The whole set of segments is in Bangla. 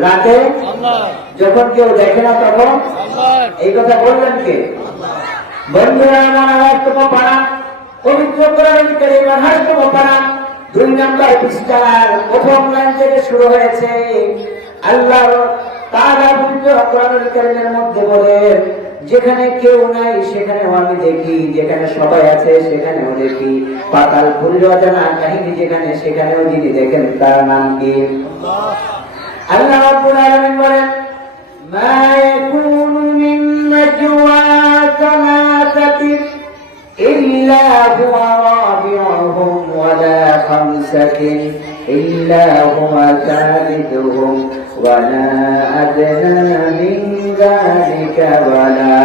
রাতে যখন কেউ দেখে না তখন এই কথা বললেন কে? বন্ধুরা থেকে শুরু হয়েছে। আল্লাহ তারা মধ্যে বলেন যেখানে কেউ নাই সেখানেও আমি দেখি, যেখানে সবাই আছে, সেখানেও দেখি। পাতাল ফুল অজানা কাহিনী যেখানে, সেখানেও যিনি দেখেন, তার নাম কি? আল্লাহ বলেন ইল্লা হুয়া সাদিসুহুম ওয়ালা আদনা মিন যালিকা ওয়ালা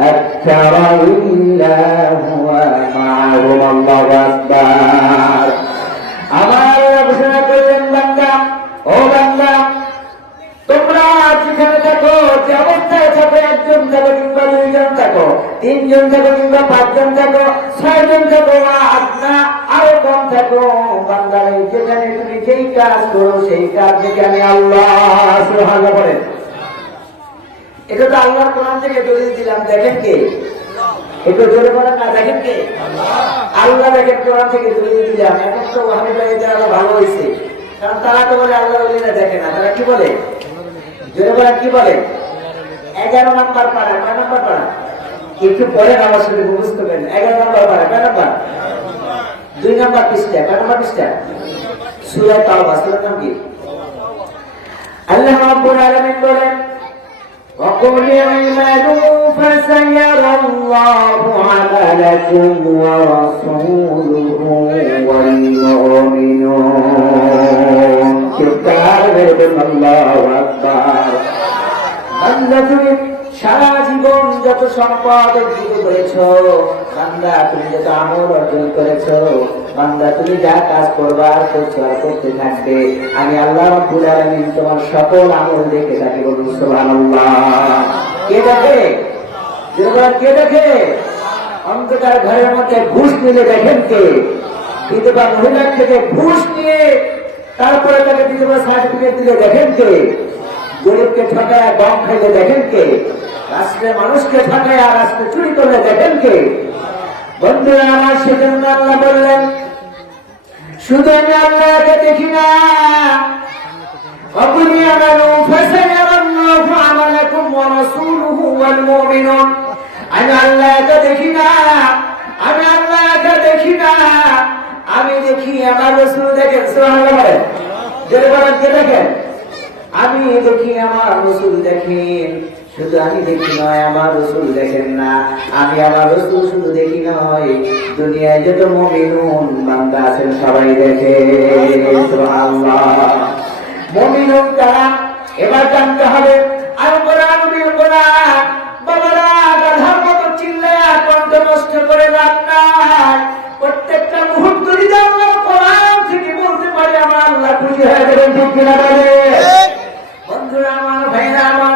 أكثر إلا هو معهم الله أكبر আমার ঘোষণা করলেন বান্দা ও বান্দা তোমরা যেখানে থাকো যে অবস্থায় থাকো একজন থাকো কিংবা দুইজন থাকো তিনজন থাকো কিংবা পাঁচজন থাকো ছয়জন থাকো আট না কম থাকো। বান্দারে, যেখানে তুমি যেই কাজ করো, সেই কাজ আমি আল্লাহ সুবহানাল্লাহ বলেন। এটা তো আল্লাহর কোরআন থেকে দলিল দিলাম, দেখেন কে? একটু জোরে বলেন না, দেখেন কে? আল্লাহ দেখেন কোরআন থেকে দলিল দিলাম। এখন তো এটা আরও ভালো হয়েছে কারণ তারা তো বলে আল্লাহ বলিরা দেখে না, তারা কি বলে? জোরে বলেন, কি বলে? এগারো নাম্বার পাড়া, কয় নাম্বার পাড়া? একটু পরে আমার সাথে বুঝতে পারেন এগারো নাম্বার পাড়া, কয় নাম্বার? দুই নাম্বার পৃষ্ঠা কয় নাম্বার পৃষ্ঠা সুরা তাওবা সুরার নাম কি আল্লাহ রাব্বুল আলামিন বলেন وقل اعملوا فسيرى الله عملكم ورسوله والمؤمنون চিৎকার করবেন আল্লাহু আকবার বান্দা তুমি সারা জীবন যত সম্পদ অর্জিত করেছ বান্দা, তুমি যত আমল অর্জন করেছ, বান্দা, তুমি যা কাজ করবা করছ করতে থাকবে। আমি আল্লাহ রাব্বুল আলামিন তোমার সকল আমল দেখে থাকি বলুন, সুবহানাল্লাহ। কে দেখে? যেবার কে দেখে? অন্ধকার ঘরের মধ্যে ঘুষ নিলে দেখেন কে? বিধবা মহিলার থেকে ঘুষ নিয়ে তারপরে তাকে বিধবা সার্টিফিকেট দিলে দেখেন কে? গরিবকে ঠকায়, বম খাইলে দেখেন কে? রাষ্ট্রে মানুষকে ঠকায় আর রাষ্ট্রে চুরি করলে দেখেন কে? বন্ধুরা, আমার সেজন্য আল্লাহ বললেন শুধু আমি আল্লাহকে দেখি না। অকুনি আমার আমি আল্লাহকে দেখি দেখি না। আমি দেখি আমার রসুল দেখেন দেখেন। আমি দেখি আমার রসুল দেখেন। শুধু আমি দেখি নয়, আমার রসুল দেখেন না। আমি আমার রসুল শুধু দেখি নয়, দুনিয়ায় যত মমিনুন বান্দা আছেন, সবাই দেখে। মমিনুন তারা, এবার জানতে হবে আর কোরআন বিল করে প্রত্যেকটা মুহূর্ত আমরা বন্ধুরা, আমার ভাইরা, আমার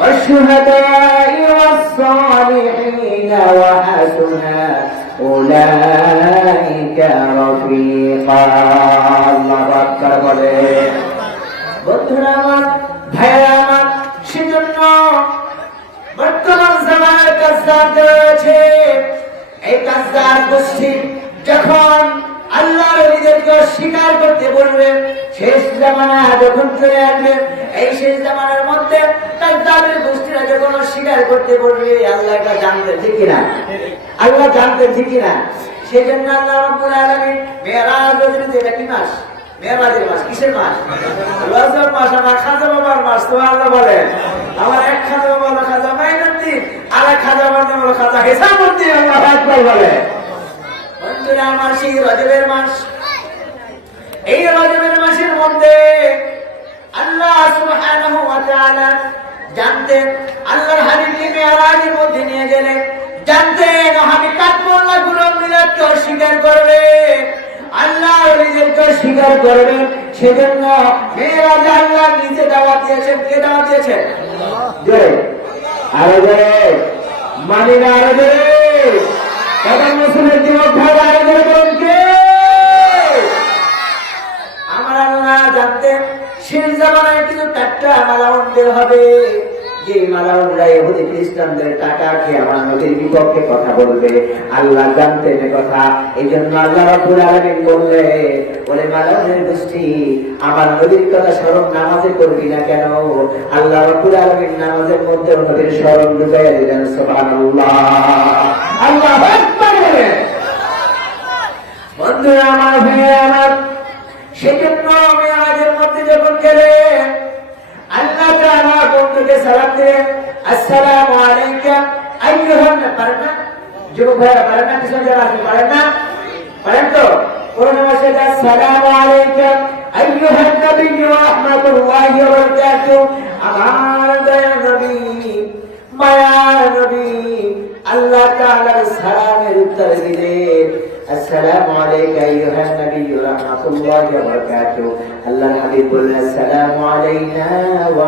والشهداء والصالحين وحسن أولئك رفيقا الله أكبر বলে বন্ধুরা আমার ভাইয়া আমার সেজন্য বর্তমান জামানার কাজদার রয়েছে এই কাজদার গোষ্ঠী যখন আল্লাহ নবীদেরকে অস্বীকার করতে বলবে শেষ জামানা যখন চলে আসবে এই শেষ জামানার মধ্যে কাজদারের গোষ্ঠীরা যখন অস্বীকার করতে বলবে, আল্লাহ এটা জানতে ঠিক না আল্লাহ জানতে ঠিক না সেই জন্য আল্লাহ রব্বুল মেরাজ এটা কি মাস? মেয়েরাজের মাস, কিসের মাস। এই রজবের মাসের মধ্যে আল্লাহ সুবহানাহু ওয়া জানতেন আল্লাহর হাবিবকে মেয়ারাজের মধ্যে নিয়ে গেলেন জানতেন হাবি কাকমোল্লা গুলো মিলাদকে অস্বীকার করবে। আল্লাহ ওলিদেরকে স্বীকার করবে সেজন্য মেয়েরাজ আল্লাহ নিজে দাওয়াত দিয়েছেন, কে দাওয়াত দিয়েছেন? আরও জোরে। মানি না আরও কে? আমার আল্লাহ জানতেন শেষ জামানায় কিছু টাট্টা মালাউন বের হবে। যে মালাউনরা ইহুদি খ্রিস্টানদের টাকা খেয়ে আমার বিপক্ষে কথা বলবে, আল্লাহ জানতেন কথা। এই জন্য আল্লাহ রাব্বুল আলামিন বললে বলে মালাউনের গোষ্ঠী, আমার নদীর কথা স্মরণ নামাজে করবি না কেন? আল্লাহ রাব্বুল আলামিন নামাজের মধ্যে নদীর স্মরণ ঢুকাইয়া দিলেন, সুবহানাল্লাহ। আল্লাহ বন্ধুরা, আমার ভাই আমার, সেজন্য আমি আমাদের মধ্যে যখন গেলেন আল্লাহ তাআলা বন্ধুকে সালাম দিলেন আসসালামু আলাইকা আইয়ুহান পারেন না যুবক ভাইরা পারেন না কিছু যারা আছে পারেন না পারেন তো কোরআন মাসে আসসালামু আলাইকা আইয়ুহান নবী ওয়া রাহমাতুল্লাহি ওয়া বারাকাতুহু আমার দয়ার নবী মায়ার নবী আল্লাহ তাআলার সালামের উত্তর দিলেন আসসালামু আলাইকা আইয়ুহান নবী ওয়া রাহমাতুল্লাহি ওয়া বারাকাতুহু আল্লাহর হাবিব বললেন আসসালামু আলাইনা ওয়া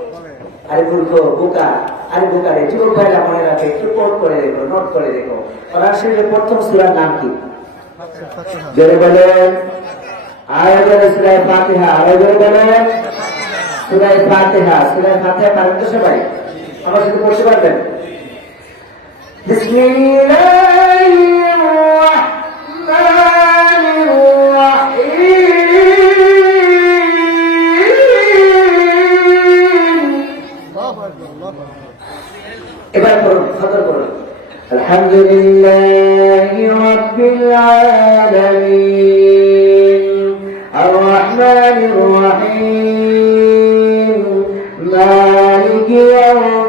আরে মূর্খ বোকা। আরে বোকা রে, চুপ ভাইরা মনে রাখে একটু নোট করে দেখো নোট করে দেখো। কোরআন প্রথম সূরার নাম কি? জোরে বলেন। জোরে সূরা ফাতিহা, আরও জোরে বলেন। সুরাই ফাতিহা সুরাই ফাতিহা পারেন তো সবাই? আমার সাথে পড়তে পারবেন? বিসমিল্লাহির الحمد لله رب العالمين الرحمن الرحيم مالك يوم